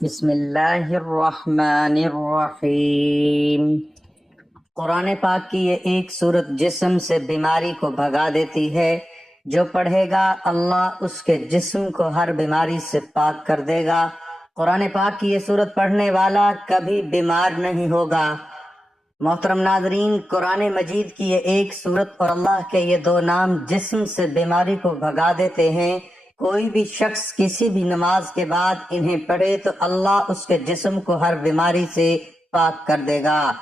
بسم اللہ الرحمن الرحیم۔ قرآن پاک کی یہ ایک صورت جسم سے بیماری کو بھگا دیتی ہے۔ جو پڑھے گا اللہ اس کے جسم کو ہر بیماری سے پاک کر دے گا۔ قرآن پاک کی یہ صورت پڑھنے والا کبھی بیمار نہیں ہوگا۔ محترم ناظرین، قرآن مجید کی یہ ایک صورت اور اللہ کے یہ دو نام جسم سے بیماری کو بھگا دیتے ہیں۔ کوئی بھی شخص کسی بھی نماز کے بعد انہیں پڑھے تو اللہ اس کے جسم کو ہر بیماری سے پاک کر دے گا۔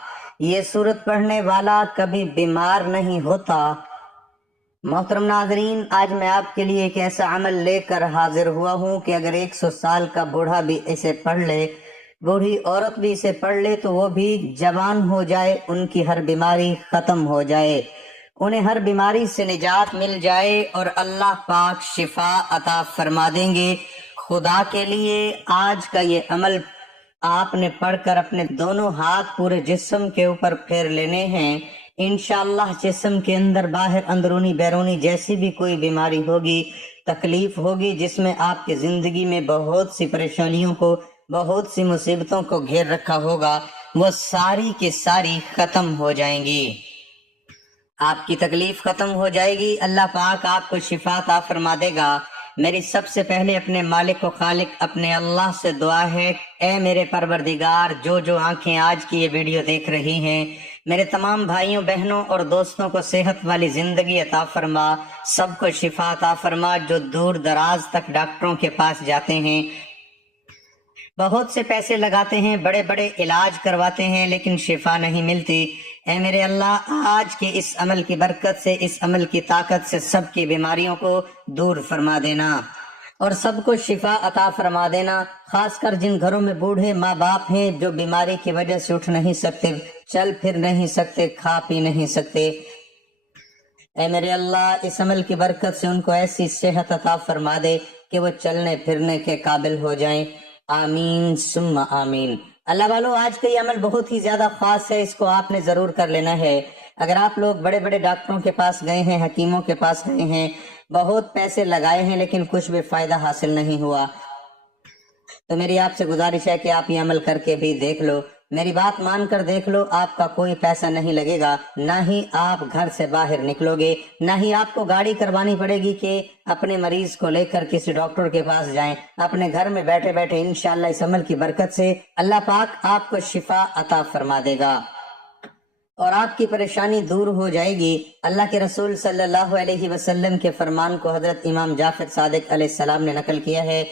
یہ صورت پڑھنے والا کبھی بیمار نہیں ہوتا۔ محترم ناظرین، آج میں آپ کے لیے ایک ایسا عمل لے کر حاضر ہوا ہوں کہ اگر 100 سال کا بوڑھا بھی اسے پڑھ لے، بوڑھی عورت بھی اسے پڑھ لے تو وہ بھی جوان ہو جائے، ان کی ہر بیماری ختم ہو جائے، انہیں ہر بیماری سے نجات مل جائے اور اللہ پاک شفا عطا فرما دیں گے۔ خدا کے لیے آج کا یہ عمل آپ نے پڑھ کر اپنے دونوں ہاتھ پورے جسم کے اوپر پھیر لینے ہیں۔ انشاءاللہ جسم کے اندر باہر اندرونی بیرونی جیسی بھی کوئی بیماری ہوگی، تکلیف ہوگی، جس میں آپ کی زندگی میں بہت سی پریشانیوں کو، بہت سی مصیبتوں کو گھیر رکھا ہوگا، وہ ساری کی ساری ختم ہو جائیں گی۔ آپ کی تکلیف ختم ہو جائے گی، اللہ پاک آپ کو شفا عطا فرما دے گا۔ میری سب سے پہلے اپنے مالک و خالق اپنے اللہ سے دعا ہے، اے میرے پروردگار، جو آنکھیں آج کی یہ ویڈیو دیکھ رہی ہیں، میرے تمام بھائیوں بہنوں اور دوستوں کو صحت والی زندگی عطا فرما، سب کو شفا عطا فرما۔ جو دور دراز تک ڈاکٹروں کے پاس جاتے ہیں، بہت سے پیسے لگاتے ہیں، بڑے بڑے علاج کرواتے ہیں، لیکن شفا نہیں ملتی، اے میرے اللہ، آج کے اس عمل کی برکت سے، اس عمل کی طاقت سے سب کی بیماریوں کو دور فرما دینا اور سب کو شفا عطا فرما دینا۔ خاص کر جن گھروں میں بوڑھے ماں باپ ہیں جو بیماری کی وجہ سے اٹھ نہیں سکتے، چل پھر نہیں سکتے، کھا پی نہیں سکتے، اے میرے اللہ، اس عمل کی برکت سے ان کو ایسی صحت عطا فرما دے کہ وہ چلنے پھرنے کے قابل ہو جائیں۔ آمین ثم آمین۔ اللہ والو، آج کا یہ عمل بہت ہی زیادہ خاص ہے، اس کو آپ نے ضرور کر لینا ہے۔ اگر آپ لوگ بڑے بڑے ڈاکٹروں کے پاس گئے ہیں، حکیموں کے پاس گئے ہیں، بہت پیسے لگائے ہیں لیکن کچھ بھی فائدہ حاصل نہیں ہوا، تو میری آپ سے گزارش ہے کہ آپ یہ عمل کر کے بھی دیکھ لو، میری بات مان کر دیکھ لو، آپ کا کوئی پیسہ نہیں لگے گا، نہ ہی آپ گھر سے باہر نکلو گے، نہ ہی آپ کو گاڑی کروانی پڑے گی کہ اپنے مریض کو لے کر کسی ڈاکٹر کے پاس جائیں۔ اپنے گھر میں بیٹھے بیٹھے انشاءاللہ اس عمل کی برکت سے اللہ پاک آپ کو شفا عطا فرما دے گا اور آپ کی پریشانی دور ہو جائے گی۔ اللہ کے رسول صلی اللہ علیہ وسلم کے فرمان کو حضرت امام جعفر صادق علیہ السلام نے نقل کیا ہے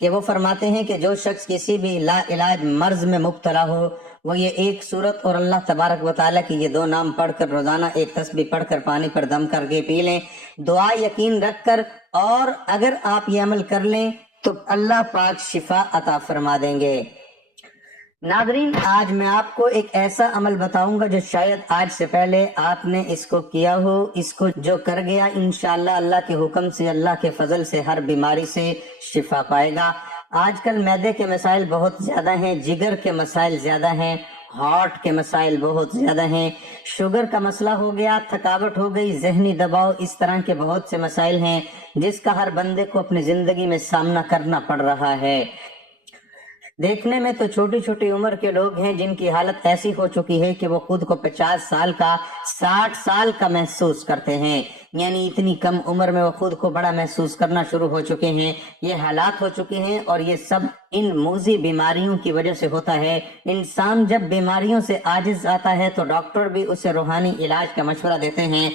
کہ وہ فرماتے ہیں کہ جو شخص کسی بھی لا علاج مرض میں مبتلا ہو، وہ یہ ایک صورت اور اللہ تبارک و تعالیٰ کی یہ دو نام پڑھ کر روزانہ ایک تسبیح پڑھ کر پانی پر دم کر کے پی لیں، دعا یقین رکھ کر، اور اگر آپ یہ عمل کر لیں تو اللہ پاک شفا عطا فرما دیں گے۔ ناظرین، آج میں آپ کو ایک ایسا عمل بتاؤں گا جو شاید آج سے پہلے آپ نے اس کو کیا ہو۔ اس کو جو کر گیا انشاءاللہ اللہ کے حکم سے، اللہ کے فضل سے ہر بیماری سے شفا پائے گا۔ آج کل معدے کے مسائل بہت زیادہ ہیں، جگر کے مسائل زیادہ ہیں، ہارٹ کے مسائل بہت زیادہ ہیں، شوگر کا مسئلہ ہو گیا، تھکاوٹ ہو گئی، ذہنی دباؤ، اس طرح کے بہت سے مسائل ہیں جس کا ہر بندے کو اپنی زندگی میں سامنا کرنا پڑ رہا ہے۔ دیکھنے میں تو چھوٹی چھوٹی عمر کے لوگ ہیں جن کی حالت ایسی ہو چکی ہے کہ وہ خود کو 50 سال کا، 60 سال کا محسوس کرتے ہیں، یعنی اتنی کم عمر میں وہ خود کو بڑا محسوس کرنا شروع ہو چکے ہیں۔ یہ حالات ہو چکے ہیں اور یہ سب ان موذی بیماریوں کی وجہ سے ہوتا ہے۔ انسان جب بیماریوں سے عاجز آتا ہے تو ڈاکٹر بھی اسے روحانی علاج کا مشورہ دیتے ہیں۔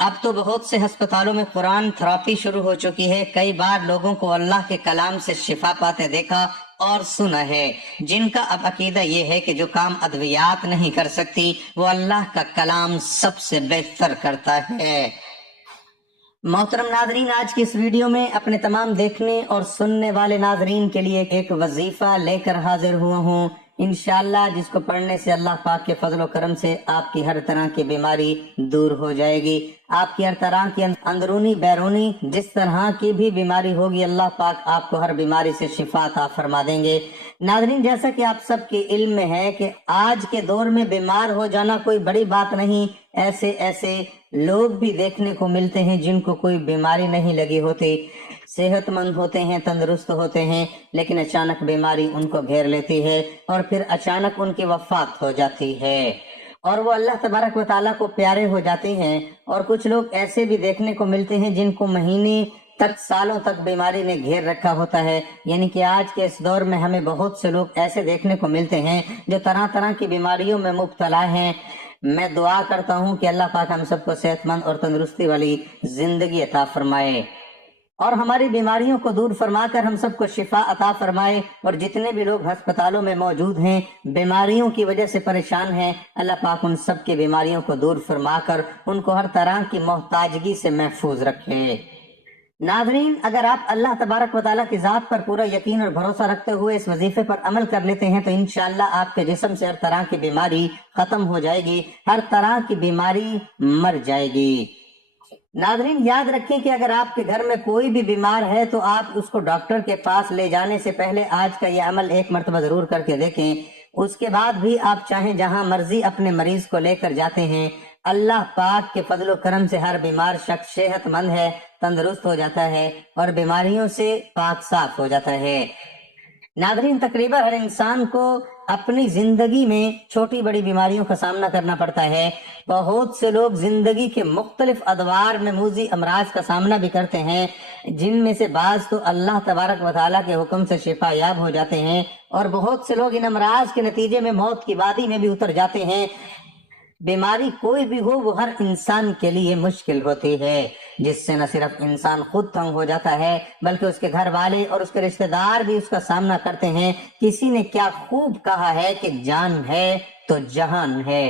اب تو بہت سے ہسپتالوں میں قرآن تھراپی شروع ہو چکی ہے۔ کئی بار لوگوں کو اللہ کے کلام سے شفا پاتے دیکھا اور سنا ہے، جن کا اب عقیدہ یہ ہے کہ جو کام ادویات نہیں کر سکتی وہ اللہ کا کلام سب سے بہتر کرتا ہے۔ محترم ناظرین، آج کی اس ویڈیو میں اپنے تمام دیکھنے اور سننے والے ناظرین کے لیے ایک وظیفہ لے کر حاضر ہوا ہوں، انشاءاللہ جس کو پڑھنے سے اللہ پاک کے فضل و کرم سے آپ کی ہر طرح کی بیماری دور ہو جائے گی۔ آپ کی ہر طرح کی اندرونی بیرونی جس طرح کی بھی بیماری ہوگی، اللہ پاک آپ کو ہر بیماری سے شفا عطا فرما دیں گے۔ ناظرین، جیسا کہ آپ سب کے علم میں ہے کہ آج کے دور میں بیمار ہو جانا کوئی بڑی بات نہیں، ایسے لوگ بھی دیکھنے کو ملتے ہیں جن کو کوئی بیماری نہیں لگی ہوتی۔ صحت مند ہوتے ہیں، تندرست ہوتے ہیں، لیکن اچانک بیماری ان کو گھیر لیتی ہے اور پھر اچانک ان کی وفات ہو جاتی ہے اور وہ اللہ تبارک و تعالیٰ کو پیارے ہو جاتے ہیں۔ اور کچھ لوگ ایسے بھی دیکھنے کو ملتے ہیں جن کو مہینے تک، سالوں تک بیماری نے گھیر رکھا ہوتا ہے۔ یعنی کہ آج کے اس دور میں ہمیں بہت سے لوگ ایسے دیکھنے کو ملتے ہیں جو طرح طرح کی بیماریوں میں مبتلا ہیں۔ میں دعا کرتا ہوں کہ اللہ پاک ہم سب کو صحت مند اور تندرستی والی زندگی عطا فرمائے اور ہماری بیماریوں کو دور فرما کر ہم سب کو شفا عطا فرمائے۔ اور جتنے بھی لوگ ہسپتالوں میں موجود ہیں، بیماریوں کی وجہ سے پریشان ہیں، اللہ پاک ان سب کی بیماریوں کو دور فرما کر ان کو ہر طرح کی محتاجگی سے محفوظ رکھے۔ ناظرین، اگر آپ اللہ تبارک و تعالیٰ کی ذات پر پورا یقین اور بھروسہ رکھتے ہوئے اس وظیفے پر عمل کر لیتے ہیں تو انشاءاللہ آپ کے جسم سے ہر طرح کی بیماری ختم ہو جائے گی، ہر طرح کی بیماری مر جائے گی۔ ناظرین، یاد رکھیں کہ اگر آپ کے گھر میں کوئی بھی بیمار ہے تو آپ اس کو ڈاکٹر کے پاس لے جانے سے پہلے آج کا یہ عمل ایک مرتبہ ضرور کر کے دیکھیں۔ اس کے بعد بھی آپ چاہیں جہاں مرضی اپنے مریض کو لے کر جاتے ہیں، اللہ پاک کے فضل و کرم سے ہر بیمار شخص صحت مند ہے، تندرست ہو جاتا ہے اور بیماریوں سے پاک صاف ہو جاتا ہے۔ ناظرین، تقریباً ہر انسان کو اپنی زندگی میں چھوٹی بڑی بیماریوں کا سامنا کرنا پڑتا ہے۔ بہت سے لوگ زندگی کے مختلف ادوار میں موذی امراض کا سامنا بھی کرتے ہیں، جن میں سے بعض تو اللہ تبارک و تعالیٰ کے حکم سے شفا یاب ہو جاتے ہیں اور بہت سے لوگ ان امراض کے نتیجے میں موت کی وادی میں بھی اتر جاتے ہیں۔ بیماری کوئی بھی ہو، وہ ہر انسان کے لیے مشکل ہوتی ہے، جس سے نہ صرف انسان خود تنگ ہو جاتا ہے بلکہ اس کے گھر والے اور اس کے رشتہ دار بھی اس کا سامنا کرتے ہیں۔ کسی نے کیا خوب کہا ہے کہ جان ہے تو جہان ہے۔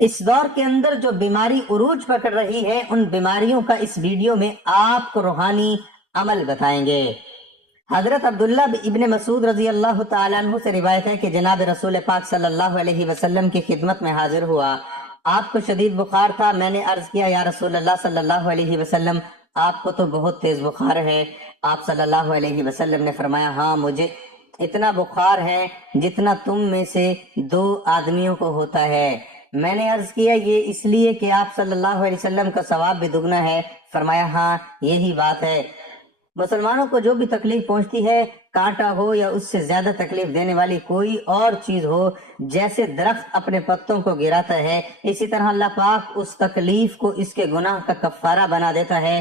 اس دور کے اندر جو بیماری عروج پکڑ رہی ہے، ان بیماریوں کا اس ویڈیو میں آپ کو روحانی عمل بتائیں گے۔ حضرت عبداللہ ابن مسعود رضی اللہ تعالیٰ عنہ سے روایت ہے کہ جناب رسول پاک صلی اللہ علیہ وسلم کی خدمت میں حاضر ہوا۔ آپ کو شدید بخار تھا۔ میں نے عرض کیا، یا رسول اللہ صلی اللہ علیہ وسلم، آپ کو تو بہت تیز بخار ہے۔ آپ صلی اللہ علیہ وسلم نے فرمایا، ہاں، مجھے اتنا بخار ہے جتنا تم میں سے 2 آدمیوں کو ہوتا ہے۔ میں نے عرض کیا، یہ اس لیے کہ آپ صلی اللہ علیہ وسلم کا ثواب بھی دگنا ہے؟ فرمایا، ہاں، یہی بات ہے۔ مسلمانوں کو جو بھی تکلیف پہنچتی ہے، کانٹا ہو یا اس سے زیادہ تکلیف دینے والی کوئی اور چیز ہو، جیسے درخت اپنے پتوں کو گراتا ہے، اسی طرح اللہ پاک اس تکلیف کو اس کے گناہ کا کفارہ بنا دیتا ہے۔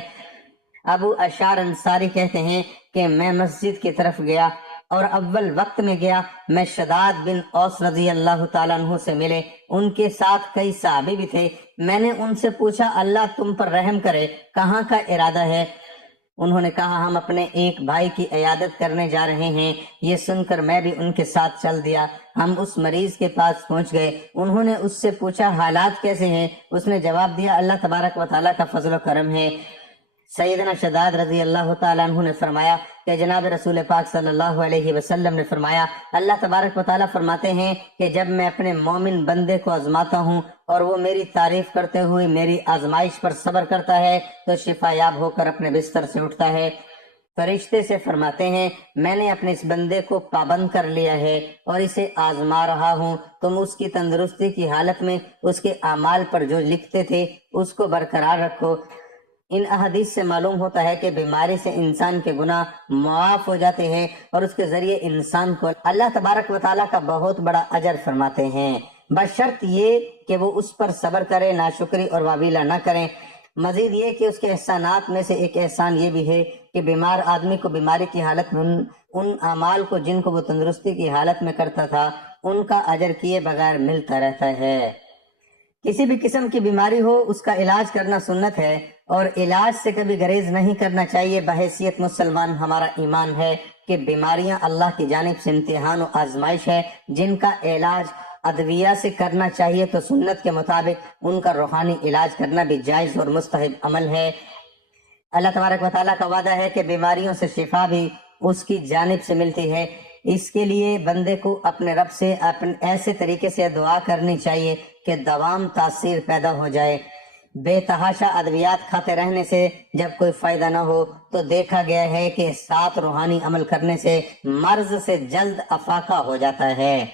ابو اشعر انصاری کہتے ہیں کہ میں مسجد کی طرف گیا اور اول وقت میں گیا، میں شداد بن اوس رضی اللہ تعالیٰ عنہ سے ملے۔ ان کے ساتھ کئی صحابی بھی تھے۔ میں نے ان سے پوچھا، اللہ تم پر رحم کرے، کہاں کا ارادہ ہے؟ انہوں نے کہا، ہم اپنے ایک بھائی کی عیادت کرنے جا رہے ہیں۔ یہ سن کر میں بھی ان کے ساتھ چل دیا۔ ہم اس مریض کے پاس پہنچ گئے۔ انہوں نے اس سے پوچھا، حالات کیسے ہیں؟ اس نے جواب دیا، اللہ تبارک و تعالیٰ کا فضل و کرم ہے۔ سیدنا شداد رضی اللہ تعالیٰ عنہ نے فرمایا کہ جناب رسول پاک صلی اللہ علیہ وسلم نے فرمایا، اللہ تبارک و تعالیٰ فرماتے ہیں کہ جب میں اپنے مومن بندے کو آزماتا ہوں اور وہ میری تعریف کرتے ہوئے میری آزمائش پر صبر کرتا ہے تو شفا یاب ہو کر اپنے بستر سے اٹھتا ہے۔ فرشتے سے فرماتے ہیں، میں نے اپنے اس بندے کو پابند کر لیا ہے اور اسے آزما رہا ہوں، تم اس کی تندرستی کی حالت میں اس کے اعمال پر جو لکھتے تھے اس کو برقرار رکھو۔ ان احادیث سے معلوم ہوتا ہے کہ بیماری سے انسان کے گناہ معاف ہو جاتے ہیں اور اس کے ذریعے انسان کو اللہ تبارک و تعالیٰ کا بہت بڑا اجر فرماتے ہیں، بشرط یہ کہ وہ اس پر صبر کرے، ناشکری اور واویلا نہ کریں۔ مزید یہ کہ اس کے احسانات میں سے ایک احسان یہ بھی ہے کہ بیمار آدمی کو بیماری کی حالت میں ان اعمال کو جن کو وہ تندرستی کی حالت میں کرتا تھا، ان کا اجر کیے بغیر ملتا رہتا ہے۔ کسی بھی قسم کی بیماری ہو، اس کا علاج کرنا سنت ہے اور علاج سے کبھی گریز نہیں کرنا چاہیے۔ بحیثیت مسلمان ہمارا ایمان ہے کہ بیماریاں اللہ کی جانب سے امتحان و آزمائش ہے، جن کا علاج ادویہ سے کرنا چاہیے تو سنت کے مطابق ان کا روحانی علاج کرنا بھی جائز اور مستحب عمل ہے۔ اللہ تبارک و تعالیٰ کا وعدہ ہے کہ بیماریوں سے شفا بھی اس کی جانب سے ملتی ہے۔ اس کے لیے بندے کو اپنے رب سے ایسے طریقے سے دعا کرنی چاہیے کہ دوام تاثیر پیدا ہو جائے۔ بے تحاشا ادویات کھاتے رہنے سے جب کوئی فائدہ نہ ہو تو دیکھا گیا ہے کہ ساتھ روحانی عمل کرنے سے مرض سے جلد افاقہ ہو جاتا ہے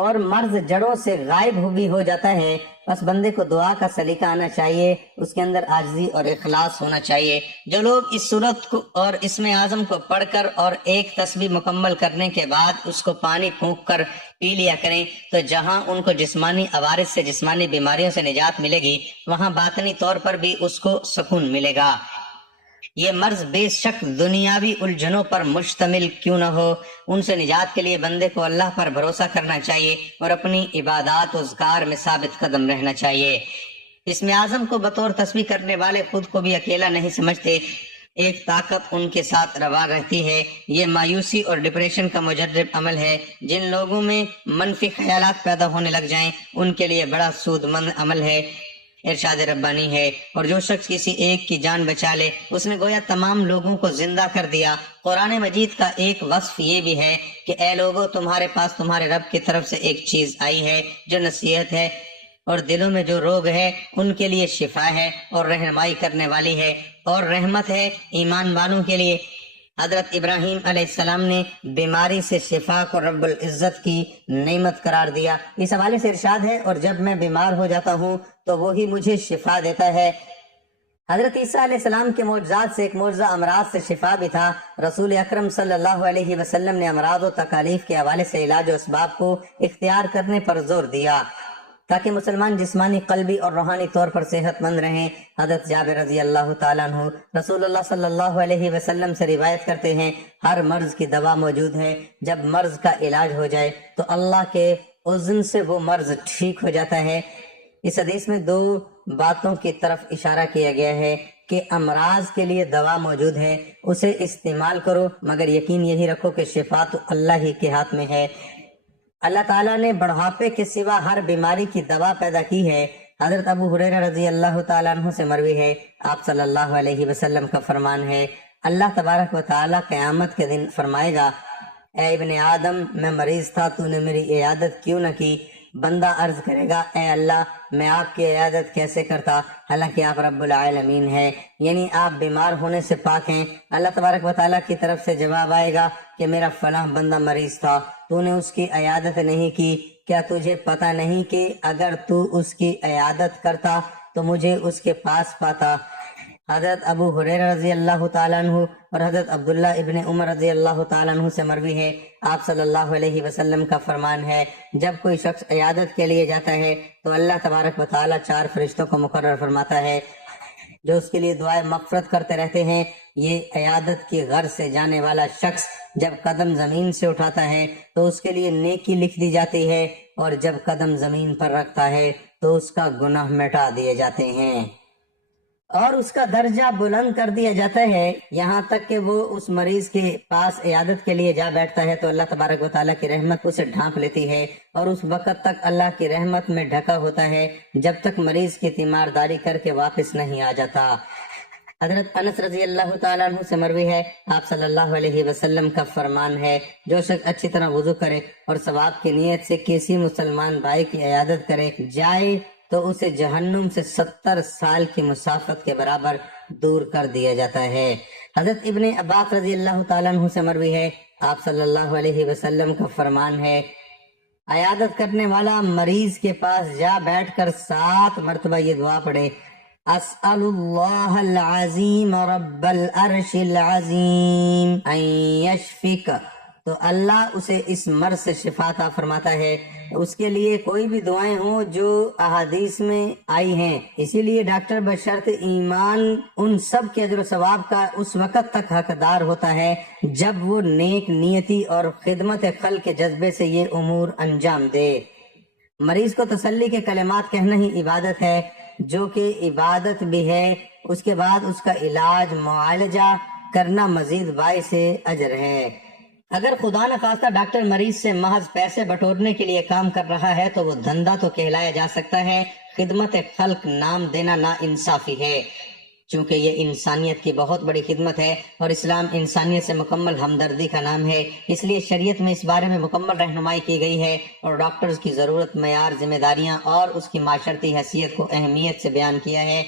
اور مرض جڑوں سے غائب بھی ہو جاتا ہے۔ بس بندے کو دعا کا سلیقہ آنا چاہیے، اس کے اندر عاجزی اور اخلاص ہونا چاہیے۔ جو لوگ اس صورت کو اور اسم اعظم کو پڑھ کر اور ایک تسبیح مکمل کرنے کے بعد اس کو پانی پھونک کر پی لیا کریں تو جہاں ان کو جسمانی عوارض سے، جسمانی بیماریوں سے نجات ملے گی، وہاں باطنی طور پر بھی اس کو سکون ملے گا۔ یہ مرض بے شک دنیاوی الجھنوں پر مشتمل کیوں نہ ہو، ان سے نجات کے لیے بندے کو اللہ پر بھروسہ کرنا چاہیے اور اپنی عبادات و اذکار میں ثابت قدم رہنا چاہیے۔ اسم اعظم کو بطور تسبیح کرنے والے خود کو بھی اکیلا نہیں سمجھتے، ایک طاقت ان کے ساتھ روا رہتی ہے۔ یہ مایوسی اور ڈپریشن کا مجرب عمل ہے۔ جن لوگوں میں منفی خیالات پیدا ہونے لگ جائیں ان کے لیے بڑا سود مند عمل ہے، ارشاد ربانی ہے۔ اور جو شخص کسی ایک کی جان بچا لے اس نے گویا تمام لوگوں کو زندہ کر دیا۔ قرآن مجید کا ایک وصف یہ بھی ہے کہ اے لوگو، تمہارے پاس تمہارے رب کی طرف سے ایک چیز آئی ہے جو نصیحت ہے، اور دلوں میں جو روگ ہے ان کے لیے شفا ہے اور رہنمائی کرنے والی ہے اور رحمت ہے ایمان والوں کے لیے۔ حضرت ابراہیم علیہ السلام نے بیماری سے شفا کو رب العزت کی نعمت قرار دیا۔ اس حوالے سے ارشاد ہے، اور جب میں بیمار ہو جاتا ہوں تو وہی مجھے شفا دیتا ہے۔ حضرت عیسیٰ علیہ السلام کے معجزات سے ایک معجزہ امراض سے شفا بھی تھا۔ رسول اکرم صلی اللہ علیہ وسلم نے امراض و تکالیف کے حوالے سے علاج و اسباب کو اختیار کرنے پر زور دیا تاکہ مسلمان جسمانی، قلبی اور روحانی طور پر صحت مند رہیں۔ حضرت جابر رضی اللہ تعالیٰ عنہ رسول اللہ صلی اللہ علیہ وسلم سے روایت کرتے ہیں، ہر مرض کی دوا موجود ہے، جب مرض کا علاج ہو جائے تو اللہ کے اذن سے وہ مرض ٹھیک ہو جاتا ہے۔ اس حدیث میں دو باتوں کی طرف اشارہ کیا گیا ہے کہ امراض کے لیے دوا موجود ہے، اسے استعمال کرو، مگر یقین یہی رکھو کہ شفا تو اللہ ہی کے ہاتھ میں ہے۔ اللہ تعالیٰ نے بڑھاپے کے سوا ہر بیماری کی دوا پیدا کی ہے۔ حضرت ابو ہریرہ رضی اللہ تعالیٰ عنہ سے مروی ہے، آپ صلی اللہ علیہ وسلم کا فرمان ہے، اللہ تبارک و تعالیٰ قیامت کے دن فرمائے گا، اے ابن آدم، میں مریض تھا، تو نے میری عیادت کیوں نہ کی؟ بندہ عرض کرے گا، اے اللہ، میں آپ کی عیادت کیسے کرتا، حالانکہ آپ رب العالمین ہیں، یعنی آپ بیمار ہونے سے پاک ہیں۔ اللہ تبارک و تعالیٰ کی طرف سے جواب آئے گا کہ میرا فلاں بندہ مریض تھا، تو نے اس کی عیادت نہیں کی، کیا تجھے پتہ نہیں کہ اگر تو اس کی عیادت کرتا تو مجھے اس کے پاس پاتا؟ حضرت ابو ہریرہ رضی اللہ تعالیٰ عنہ اور حضرت عبداللہ ابن عمر رضی اللہ تعالیٰ عنہ سے مروی ہے، آپ صلی اللہ علیہ وسلم کا فرمان ہے، جب کوئی شخص عیادت کے لیے جاتا ہے تو اللہ تبارک و تعالیٰ 4 فرشتوں کو مقرر فرماتا ہے جو اس کے لیے دعائیں مغفرت کرتے رہتے ہیں۔ یہ عیادت کی غرض سے جانے والا شخص جب قدم زمین سے اٹھاتا ہے تو اس کے لیے نیکی لکھ دی جاتی ہے، اور جب قدم زمین پر رکھتا ہے تو اس کا گناہ مٹا دیے جاتے ہیں اور اس کا درجہ بلند کر دیا جاتا ہے، یہاں تک کہ وہ اس مریض کے پاس عیادت کے لیے جا بیٹھتا ہے تو اللہ تبارک و تعالیٰ کی رحمت اسے ڈھانپ لیتی ہے، اور اس وقت تک اللہ کی رحمت میں ڈھکا ہوتا ہے جب تک مریض کی تیمارداری کر کے واپس نہیں آ جاتا۔ حضرت انس رضی اللہ تعالیٰ عنہ سے مروی ہے، آپ صلی اللہ علیہ وسلم کا فرمان ہے، جو شخص اچھی طرح وضو کرے اور ثواب کی نیت سے کسی مسلمان بھائی کی عیادت کرے جائے تو اسے جہنم سے 70 سال کی مسافت کے برابر دور کر دیا جاتا ہے۔ حضرت ابن عباس رضی اللہ تعالیٰ عنہ سے مروی ہے، آپ صلی اللہ علیہ وسلم کا فرمان ہے، عیادت کرنے والا مریض کے پاس جا بیٹھ کر 7 مرتبہ یہ دعا پڑھے، اسأل اللہ العظیم رب العرش العظیم ان یشفک، تو اللہ اسے اس مرض سے شفا عطا فرماتا ہے۔ اس کے لیے کوئی بھی دعائیں ہوں جو احادیث میں آئی ہیں، اسی لیے ڈاکٹر بشرط ایمان ان سب کے اجر و ثواب کا اس وقت تک حقدار ہوتا ہے جب وہ نیک نیتی اور خدمت خلق کے جذبے سے یہ امور انجام دے۔ مریض کو تسلی کے کلمات کہنا ہی عبادت ہے، جو کہ عبادت بھی ہے، اس کے بعد اس کا علاج معالجہ کرنا مزید باعث اجر ہے۔ اگر خدا نخواستہ ڈاکٹر مریض سے محض پیسے بٹورنے کے لیے کام کر رہا ہے تو وہ دھندا تو کہلایا جا سکتا ہے، خدمت خلق نام دینا نا انصافی ہے، چونکہ یہ انسانیت کی بہت بڑی خدمت ہے اور اسلام انسانیت سے مکمل ہمدردی کا نام ہے، اس لیے شریعت میں اس بارے میں مکمل رہنمائی کی گئی ہے اور ڈاکٹرز کی ضرورت، معیار، ذمہ داریاں اور اس کی معاشرتی حیثیت کو اہمیت سے بیان کیا ہے۔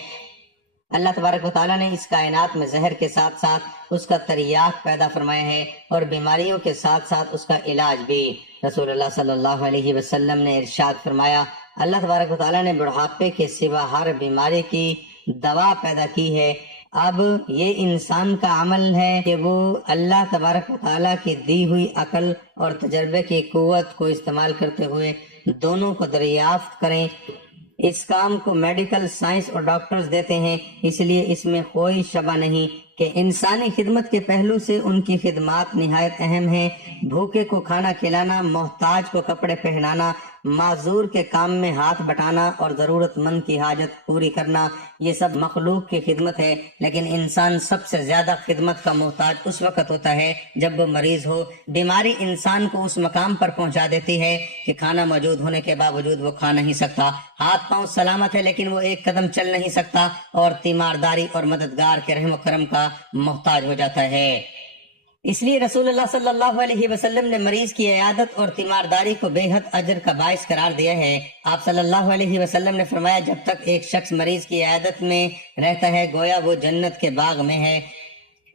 اللہ تبارک و تعالیٰ نے اس کائنات میں زہر کے ساتھ ساتھ اس کا تریاق پیدا فرمایا ہے اور بیماریوں کے ساتھ ساتھ اس کا علاج بھی۔ رسول اللہ صلی اللہ علیہ وسلم نے ارشاد فرمایا، اللہ تبارک و تعالیٰ نے بڑھاپے کے سوا ہر بیماری کی دوا پیدا کی ہے۔ اب یہ انسان کا عمل ہے کہ وہ اللہ تبارک و تعالیٰ کی دی ہوئی عقل اور تجربے کی قوت کو استعمال کرتے ہوئے دونوں کو دریافت کریں۔ اس کام کو میڈیکل سائنس اور ڈاکٹرز دیتے ہیں، اس لیے اس میں کوئی شبہ نہیں کہ انسانی خدمت کے پہلو سے ان کی خدمات نہایت اہم ہیں۔ بھوکے کو کھانا کھلانا، محتاج کو کپڑے پہنانا، معذور کے کام میں ہاتھ بٹانا اور ضرورت مند کی حاجت پوری کرنا، یہ سب مخلوق کی خدمت ہے۔ لیکن انسان سب سے زیادہ خدمت کا محتاج اس وقت ہوتا ہے جب وہ مریض ہو۔ بیماری انسان کو اس مقام پر پہنچا دیتی ہے کہ کھانا موجود ہونے کے باوجود وہ کھا نہیں سکتا، ہاتھ پاؤں سلامت ہے لیکن وہ ایک قدم چل نہیں سکتا اور تیمارداری اور مددگار کے رحم و کرم کا محتاج ہو جاتا ہے۔ اس لیے رسول اللہ صلی اللہ علیہ وسلم نے مریض کی عیادت اور تیمارداری کو بے حد اجر کا باعث قرار دیا ہے۔ آپ صلی اللہ علیہ وسلم نے فرمایا، جب تک ایک شخص مریض کی عیادت میں رہتا ہے گویا وہ جنت کے باغ میں ہے۔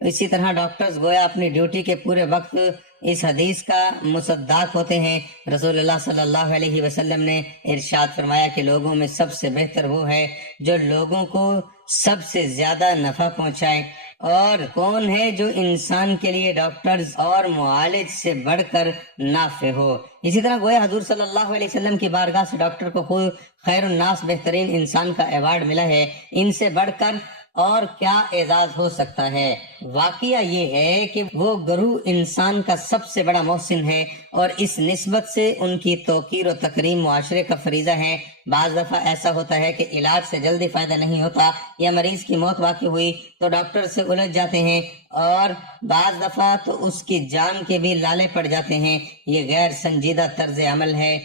اسی طرح ڈاکٹرز گویا اپنی ڈیوٹی کے پورے وقت اس حدیث کا مصداق ہوتے ہیں۔ رسول اللہ صلی اللہ علیہ وسلم نے ارشاد فرمایا کہ لوگوں میں سب سے بہتر وہ ہے جو لوگوں کو سب سے زیادہ نفع پہنچائے، اور کون ہے جو انسان کے لیے ڈاکٹرز اور معالج سے بڑھ کر نافع ہو۔ اسی طرح گویا حضور صلی اللہ علیہ وسلم کی بارگاہ سے ڈاکٹر کو خود خیر الناس بہترین انسان کا ایوارڈ ملا ہے۔ ان سے بڑھ کر اور کیا اعزاز ہو سکتا ہے؟ واقعہ یہ ہے کہ وہ گروہ انسان کا سب سے بڑا محسن ہے اور اس نسبت سے ان کی توقیر و تکریم معاشرے کا فریضہ ہے۔ بعض دفعہ ایسا ہوتا ہے کہ علاج سے جلدی فائدہ نہیں ہوتا یا مریض کی موت واقع ہوئی تو ڈاکٹر سے الجھ جاتے ہیں، اور بعض دفعہ تو اس کی جان کے بھی لالے پڑ جاتے ہیں۔ یہ غیر سنجیدہ طرز عمل ہے،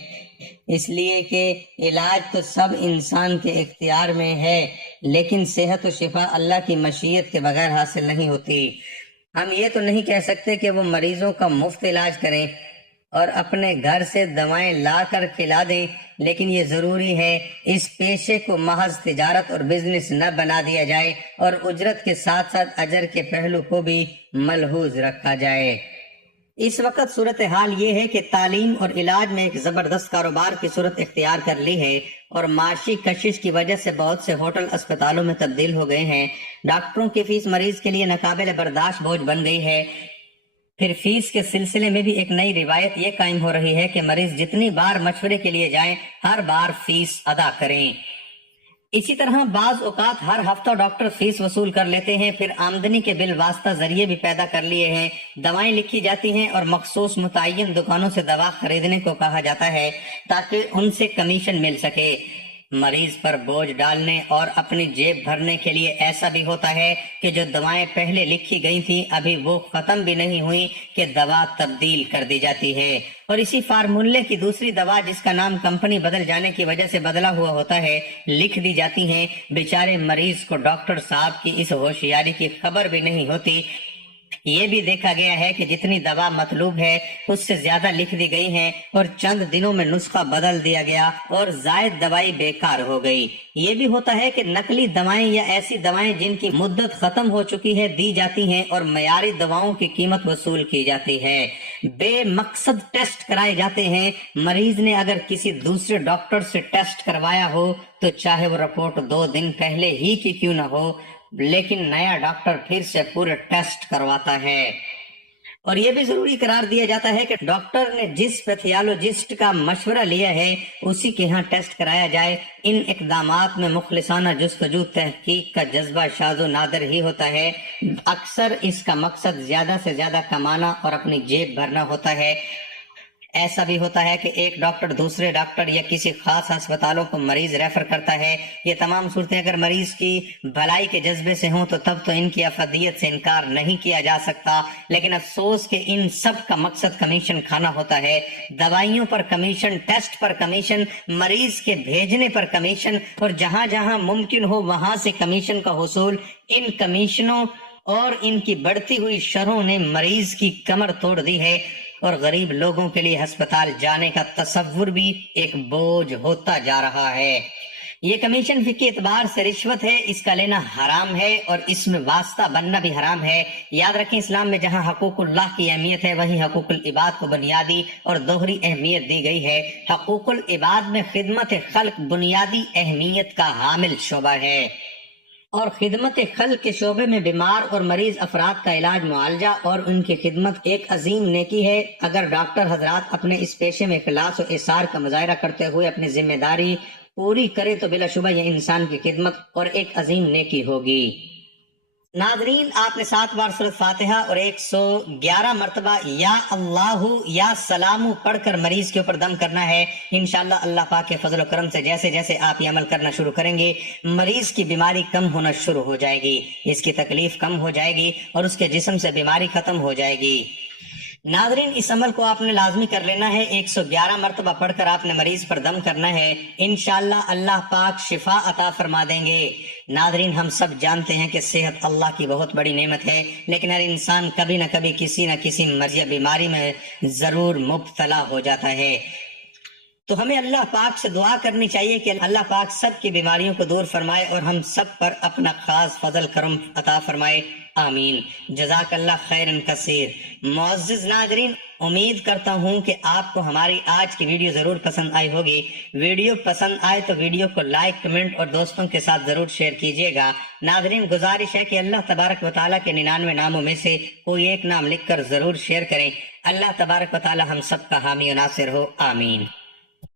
اس لیے کہ علاج تو سب انسان کے اختیار میں ہے، لیکن صحت و شفا اللہ کی مشیت کے بغیر حاصل نہیں ہوتی۔ ہم یہ تو نہیں کہہ سکتے کہ وہ مریضوں کا مفت علاج کریں اور اپنے گھر سے دوائیں لا کر کھلا دیں، لیکن یہ ضروری ہے اس پیشے کو محض تجارت اور بزنس نہ بنا دیا جائے اور اجرت کے ساتھ ساتھ اجر کے پہلو کو بھی ملحوظ رکھا جائے۔ اس وقت صورتحال یہ ہے کہ تعلیم اور علاج میں ایک زبردست کاروبار کی صورت اختیار کر لی ہے اور معاشی کشش کی وجہ سے بہت سے ہوٹل اسپتالوں میں تبدیل ہو گئے ہیں۔ ڈاکٹروں کی فیس مریض کے لیے ناقابل برداشت بوجھ بن گئی ہے۔ پھر فیس کے سلسلے میں بھی ایک نئی روایت یہ قائم ہو رہی ہے کہ مریض جتنی بار مشورے کے لیے جائیں ہر بار فیس ادا کریں۔ اسی طرح بعض اوقات ہر ہفتہ ڈاکٹر فیس وصول کر لیتے ہیں۔ پھر آمدنی کے بالواسطہ ذریعے بھی پیدا کر لیے ہیں۔ دوائیں لکھی جاتی ہیں اور مخصوص متعین دکانوں سے دوا خریدنے کو کہا جاتا ہے تاکہ ان سے کمیشن مل سکے۔ مریض پر بوجھ ڈالنے اور اپنی جیب بھرنے کے لیے ایسا بھی ہوتا ہے کہ جو دوائیں پہلے لکھی گئی تھیں ابھی وہ ختم بھی نہیں ہوئی کہ دوا تبدیل کر دی جاتی ہے، اور اسی فارمولے کی دوسری دوا جس کا نام کمپنی بدل جانے کی وجہ سے بدلا ہوا ہوتا ہے لکھ دی جاتی ہیں۔ بیچارے مریض کو ڈاکٹر صاحب کی اس ہوشیاری کی خبر بھی نہیں ہوتی۔ یہ بھی دیکھا گیا ہے کہ جتنی دوا مطلوب ہے اس سے زیادہ لکھ دی گئی ہیں اور چند دنوں میں نسخہ بدل دیا گیا اور زائد دوائی بیکار ہو گئی۔ یہ بھی ہوتا ہے کہ نقلی دوائیں یا ایسی دوائیں جن کی مدت ختم ہو چکی ہے دی جاتی ہیں اور معیاری دواؤں کی قیمت وصول کی جاتی ہے۔ بے مقصد ٹیسٹ کرائے جاتے ہیں۔ مریض نے اگر کسی دوسرے ڈاکٹر سے ٹیسٹ کروایا ہو تو چاہے وہ رپورٹ 2 دن پہلے ہی کی کیوں نہ ہو، لیکن نیا ڈاکٹر پھر سے پورے ٹیسٹ کرواتا ہے۔ اور یہ بھی ضروری قرار دیا جاتا ہے کہ ڈاکٹر نے جس پیتھولوجسٹ کا مشورہ لیا ہے اسی کے ہاں ٹیسٹ کرایا جائے۔ ان اقدامات میں مخلصانہ جستجو تحقیق کا جذبہ شاذ و نادر ہی ہوتا ہے۔ اکثر اس کا مقصد زیادہ سے زیادہ کمانا اور اپنی جیب بھرنا ہوتا ہے۔ ایسا بھی ہوتا ہے کہ ایک ڈاکٹر دوسرے ڈاکٹر یا کسی خاص ہسپتالوں کو مریض ریفر کرتا ہے۔ یہ تمام صورتیں اگر مریض کی بھلائی کے جذبے سے ہوں تو تب تو ان کی افادیت سے انکار نہیں کیا جا سکتا، لیکن افسوس کہ ان سب کا مقصد کمیشن کھانا ہوتا ہے۔ دوائیوں پر کمیشن، ٹیسٹ پر کمیشن، مریض کے بھیجنے پر کمیشن، اور جہاں جہاں ممکن ہو وہاں سے کمیشن کا حصول۔ ان کمیشنوں اور ان کی بڑھتی ہوئی شرحوں نے مریض کی کمر توڑ دی ہے اور غریب لوگوں کے لیے ہسپتال جانے کا تصور بھی ایک بوجھ ہوتا جا رہا ہے۔ یہ کمیشن فقہی اعتبار سے رشوت ہے، اس کا لینا حرام ہے اور اس میں واسطہ بننا بھی حرام ہے۔ یاد رکھیں اسلام میں جہاں حقوق اللہ کی اہمیت ہے وہیں حقوق العباد کو بنیادی اور دوہری اہمیت دی گئی ہے۔ حقوق العباد میں خدمت خلق بنیادی اہمیت کا حامل شعبہ ہے، اور خدمت خلق کے شعبے میں بیمار اور مریض افراد کا علاج، معالجہ اور ان کی خدمت ایک عظیم نیکی ہے۔ اگر ڈاکٹر حضرات اپنے اس پیشے میں اخلاص و احسان کا مظاہرہ کرتے ہوئے اپنی ذمہ داری پوری کرے تو بلا شبہ یہ انسان کی خدمت اور ایک عظیم نیکی ہوگی۔ ناظرین، آپ نے 7 بار سورۃ فاتحہ اور 111 مرتبہ یا اللہ یا سلام پڑھ کر مریض کے اوپر دم کرنا ہے۔ انشاءاللہ اللہ پاک کے فضل و کرم سے جیسے جیسے آپ یہ عمل کرنا شروع کریں گے مریض کی بیماری کم ہونا شروع ہو جائے گی، اس کی تکلیف کم ہو جائے گی اور اس کے جسم سے بیماری ختم ہو جائے گی۔ ناظرین، اس عمل کو آپ نے لازمی کر لینا ہے، 111 مرتبہ پڑھ کر آپ نے مریض پر دم کرنا ہے، انشاءاللہ اللہ پاک شفا عطا فرما دیں گے۔ ناظرین، ہم سب جانتے ہیں کہ صحت اللہ کی بہت بڑی نعمت ہے، لیکن ہر انسان کبھی نہ کبھی کسی نہ کسی مرض یا بیماری میں ضرور مبتلا ہو جاتا ہے، تو ہمیں اللہ پاک سے دعا کرنی چاہیے کہ اللہ پاک سب کی بیماریوں کو دور فرمائے اور ہم سب پر اپنا خاص فضل کرم عطا فرمائے، آمین۔ جزاک اللہ خیرن کثیر۔ معزز ناظرین، امید کرتا ہوں کہ آپ کو ہماری آج کی ویڈیو ضرور پسند آئی ہوگی۔ ویڈیو پسند آئے تو ویڈیو کو لائک، کمنٹ اور دوستوں کے ساتھ ضرور شیئر کیجیے گا۔ ناظرین، گزارش ہے کہ اللہ تبارک و تعالیٰ کے 99 ناموں میں سے کوئی ایک نام لکھ کر ضرور شیئر کریں۔ اللہ تبارک و تعالیٰ ہم سب کا حامی و ناصر ہو، آمین۔